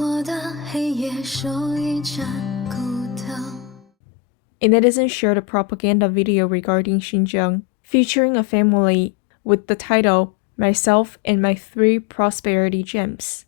A netizen shared a propaganda video regarding Xinjiang, featuring a family with the title, "Myself and My Three Prosperity Gems."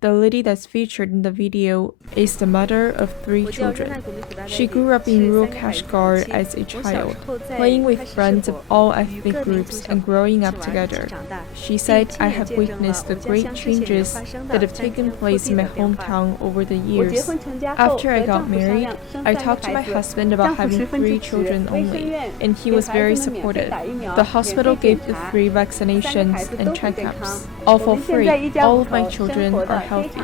The lady that's featured in the video is the mother of 3 children. She grew up in rural Kashgar as a child, playing with friends of all ethnic groups and growing up together. She said, "I have witnessed the great changes that have taken place in my hometown over the years. After I got married, I talked to my husband about having 3 children only, and he was very supportive. The hospital gave the 3 vaccinations and checkups, all for free. All of my children are healthy.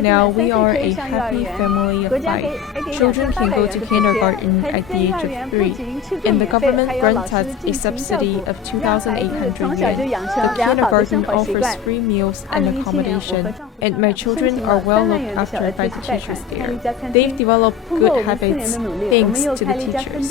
Now we are a happy family of 5. Children can go to kindergarten at the age of 3, and the government grants us a subsidy of 2,800 yuan. The kindergarten offers free meals and accommodation, and my children are well looked after by the teachers there. They've developed good habits thanks to the teachers."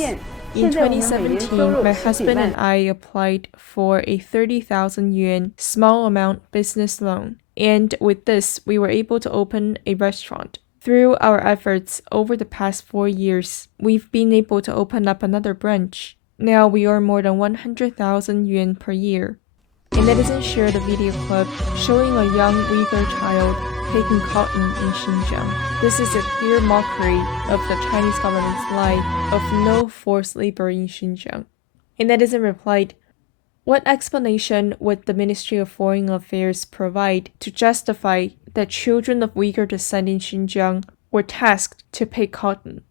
In 2017, my husband and I applied for a 30,000 yuan small amount business loan, and with this, we were able to open a restaurant. Through our efforts over the past 4 years, we've been able to open up another branch. Now we earn more than 100,000 yuan per year. A netizen shared a video clip showing a young Uyghur child taking cotton in Xinjiang. This is a clear mockery of the Chinese government's lie of no forced labor in Xinjiang. A netizen replied, "What explanation would the Ministry of Foreign Affairs provide to justify that children of Uyghur descent in Xinjiang were tasked to pick cotton?"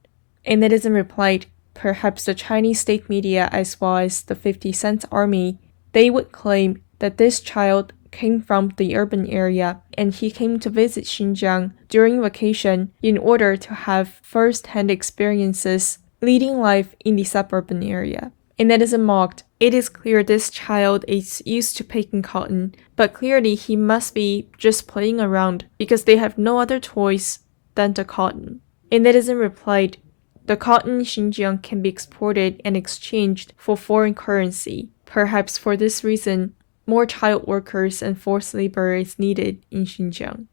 A netizen replied, "Perhaps the Chinese state media as well as the 50 Cent Army, they would claim that this child came from the urban area and he came to visit Xinjiang during vacation in order to have first-hand experiences leading life in the suburban area." A netizen mocked, "It is clear this child is used to picking cotton, but clearly he must be just playing around because they have no other choice than the cotton." A netizen replied, "The cotton in Xinjiang can be exported and exchanged for foreign currency. Perhaps for this reason, more child workers and forced labor is needed in Xinjiang."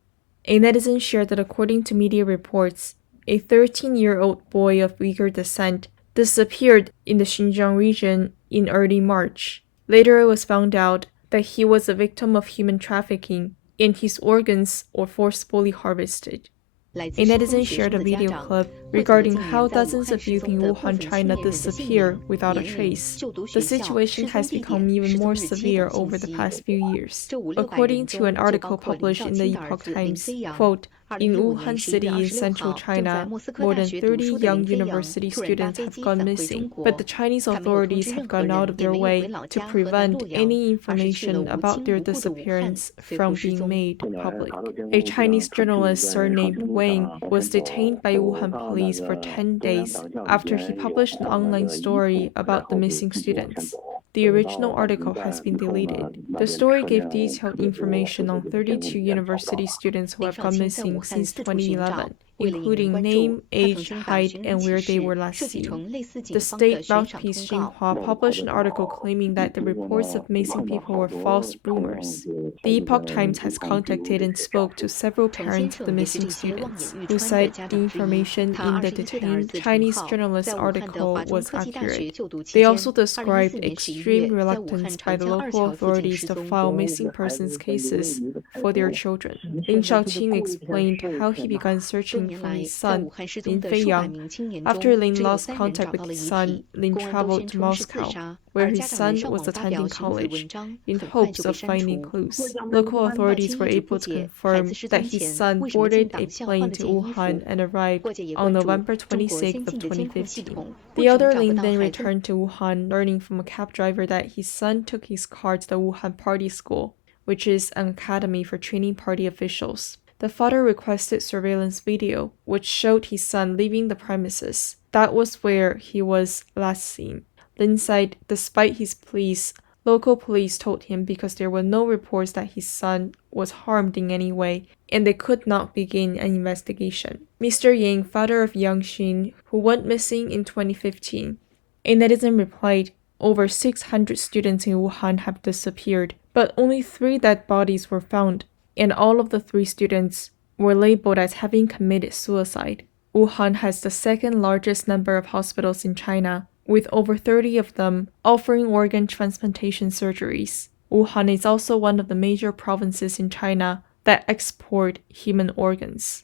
A netizen shared that according to media reports, a 13-year-old boy of Uyghur descent disappeared in the Xinjiang region in early March. Later it was found out that he was a victim of human trafficking and his organs were forcibly harvested. A netizen shared a video clip regarding how dozens of youth in Wuhan, China disappear without a trace. The situation has become even more severe over the past few years. According to an article published in the Epoch Times, quote, "In Wuhan City in central China, more than 30 young university students have gone missing, but the Chinese authorities have gone out of their way to prevent any information about their disappearance from being made public." A Chinese journalist surnamed Wang was detained by Wuhan police for 10 days after he published an online story about the missing students. The original article has been deleted. The story gave detailed information on 32 university students who have gone missing since 2011, including name, age, height, and where they were last seen. The state mouthpiece Xinhua published an article claiming that the reports of missing people were false rumors. The Epoch Times has contacted and spoke to several parents of the missing students, who said the information in the detained Chinese journalist's article was accurate. They also described extreme reluctance by the local authorities to file missing persons cases for their children. Lin Shaoqing explained how he began searching for his son, Lin Feiyang. After Lin lost contact with his son, Lin traveled to Moscow, where his son was attending college, in hopes of finding clues. Local authorities were able to confirm that his son boarded a plane to Wuhan and arrived on November 26th of 2015. The elder Lin then returned to Wuhan, learning from a cab driver that his son took his car to the Wuhan Party School, which is an academy for training party officials. The father requested surveillance video, which showed his son leaving the premises. That was where he was last seen. Lin said, despite his pleas, local police told him because there were no reports that his son was harmed in any way, and they could not begin an investigation. Mr. Yang, father of Yang Xin, who went missing in 2015, a netizen replied, over 600 students in Wuhan have disappeared, but only 3 dead bodies were found, and all of the 3 students were labeled as having committed suicide. Wuhan has the second largest number of hospitals in China, with over 30 of them offering organ transplantation surgeries. Wuhan is also one of the major provinces in China that export human organs.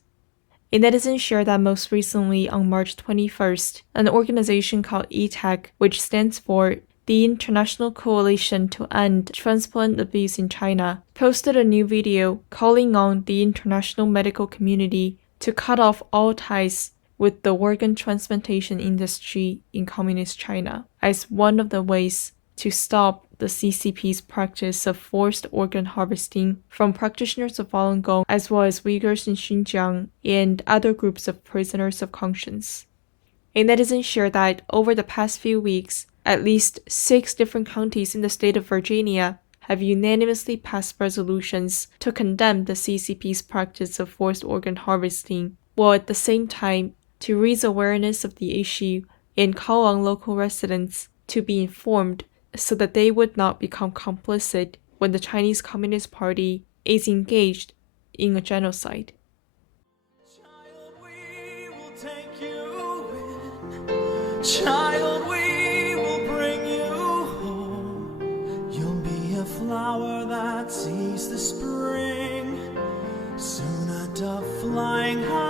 A netizen shared that most recently on March 21st, an organization called ETAC, which stands for the International Coalition to End Transplant Abuse in China, posted a new video calling on the international medical community to cut off all ties with the organ transplantation industry in Communist China as one of the ways to stop the CCP's practice of forced organ harvesting from practitioners of Falun Gong as well as Uyghurs in Xinjiang and other groups of prisoners of conscience. A netizen shared that over the past few weeks, at least 6 different counties in the state of Virginia have unanimously passed resolutions to condemn the CCP's practice of forced organ harvesting, while at the same time to raise awareness of the issue and call on local residents to be informed so that they would not become complicit when the Chinese Communist Party is engaged in a genocide. Child, we will take you in. Child, we will bring you home. You'll be a flower that sees the spring. Soon a dove flying high.